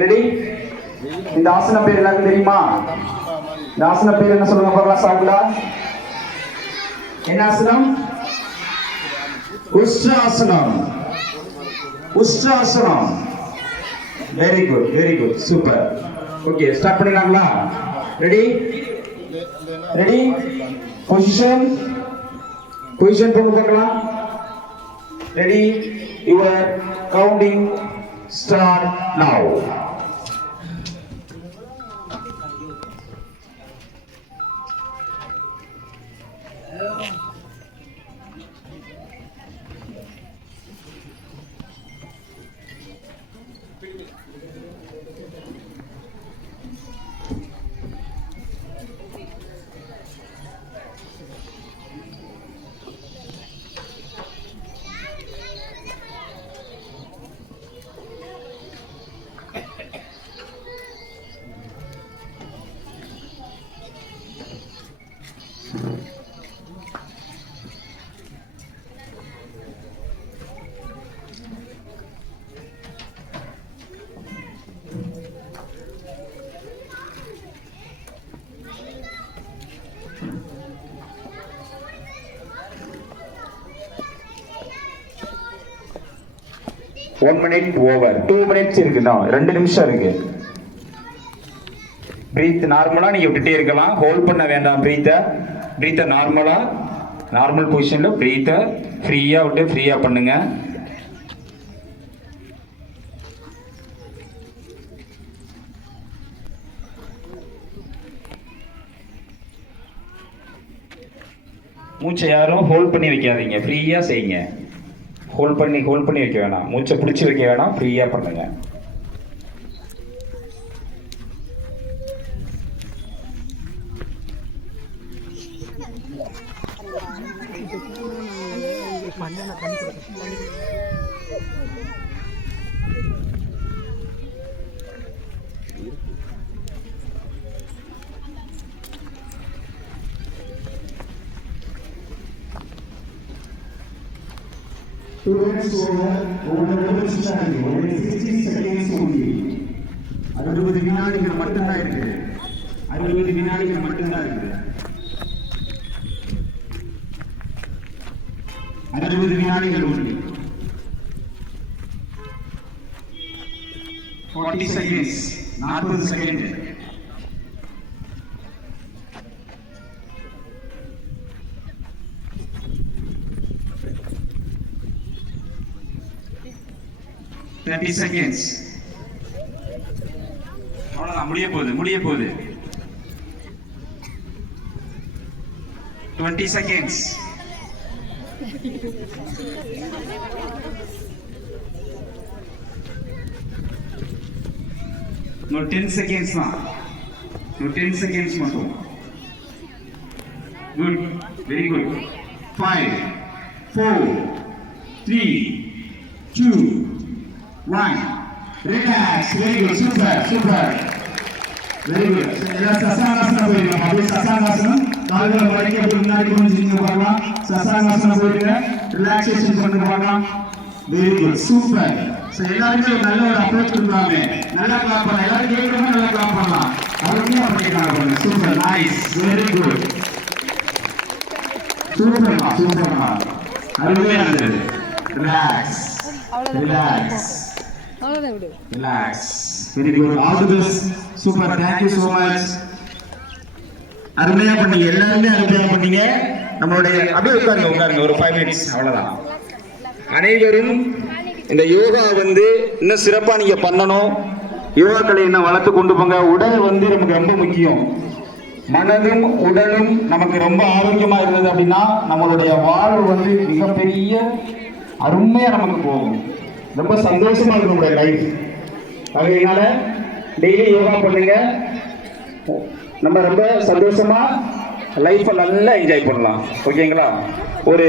Ready? இந்த ஆசன பேர் எல்லாருக்கும் தெரியுமா? இந்த ஆசன பேர் என்ன சொல்லுங்க பார்க்கலாம் சாப்பிடா. என்ன ஆசனம்? உஷ்ட்ராசனம். உஷ்ட்ராசனம். Very good, very good, super. Okay, start பண்ணிடலாங்களா? ரெடி? ரெடி? பொசிஷன். பொசிஷன் போட்டு பார்க்கலாம். Ready? Your counting start now. One minute over. 2 minutes இருக்கு. 2 நிமிஷம் இருக்கு. பிரீத் நார்மலா நீங்க விட்டுட்டே இருக்கலாம். ஹோல்ட் பண்ண வேண்டாம். பிரீத்த நார்மலா நார்மல் பொசிஷன்ல பிரீத்த ஃப்ரீயா விட்டு ஃப்ரீயா பண்ணுங்க. மூச்சை யாரும் ஹோல்ட் பண்ணி வைக்காதீங்க. ஃப்ரீயா செய்யுங்க. ஹோல்ட் பண்ணி வைக்க வேணாம். மூச்சை பிடிச்சி வைக்க வேணாம். ஃப்ரீயா பண்ணுங்க. Students over 60 seconds only. 60 வினாடிகள் மட்டும்தான் இருக்கு. 60 வினாடிகள் மட்டும்தான் இருக்கு. 60 வினாடிகள் only. 40 seconds. 40 செகண்ட். seconds. அவ்வளவுதான். முடிய போகுது. 20 seconds. இன்னும் 10 seconds தான். 10 seconds மட்டும். Good. Very good. 5, 4, 3, 2, 1. Relax. Very good. Super. Very good. சசாங்காசனம் போயிருக்கோம். அப்படியே சசாங்காசனம். கால்களை மடக்கி அப்படி முன்னாடி கொஞ்சம் நீங்க பார்க்கலாம். சசாங்காசனம் போயிருங்க. ரிலாக்ஸேஷன் பண்ணுங்க பார்க்கலாம். Very good. சூப்பர். எல்லாருமே நல்ல ஒரு அப்ரோச் கொடுக்கலாமே. நல்லா கிளாப் பண்ணலாம். எல்லாரும் கேட்கறவங்க நல்லா கிளாப் பண்ணலாம். அருமையா பண்ணிருக்காங்க. சூப்பர். நைஸ். Very good. சூப்பர்மா. அருமையா இருந்தது. Relax. Very good. All the best. Super. Thank you so much. அருமையா பண்ணீங்க. எல்லாருமே அருமையா பண்ணீங்க. நம்மளுடைய அப்படியே உட்காருங்க ஒரு 5 minutes அவ்வளவுதான். அனைவரும் இந்த யோகா இன்னும் சிறப்பா நீங்க பண்ணணும். யோகாக்களை இன்னும் வளர்த்து கொண்டு போங்க. உடல் நமக்கு ரொம்ப முக்கியம். மனதும் உடலும் நமக்கு ரொம்ப ஆரோக்கியமா இருந்தது அப்படின்னா நம்மளுடைய வாழ்வு மிகப்பெரிய அருமையா நமக்கு போகும். ரொம்ப சந்தோஷமா இருக்கும் நம்மளுடைய லைஃப். அதனால டெய்லி யோகா பண்ணுங்க. நம்ம ரொம்ப சந்தோஷமா லைஃப்பை நல்லா என்ஜாய் பண்ணலாம். ஓகேங்களா? ஒரு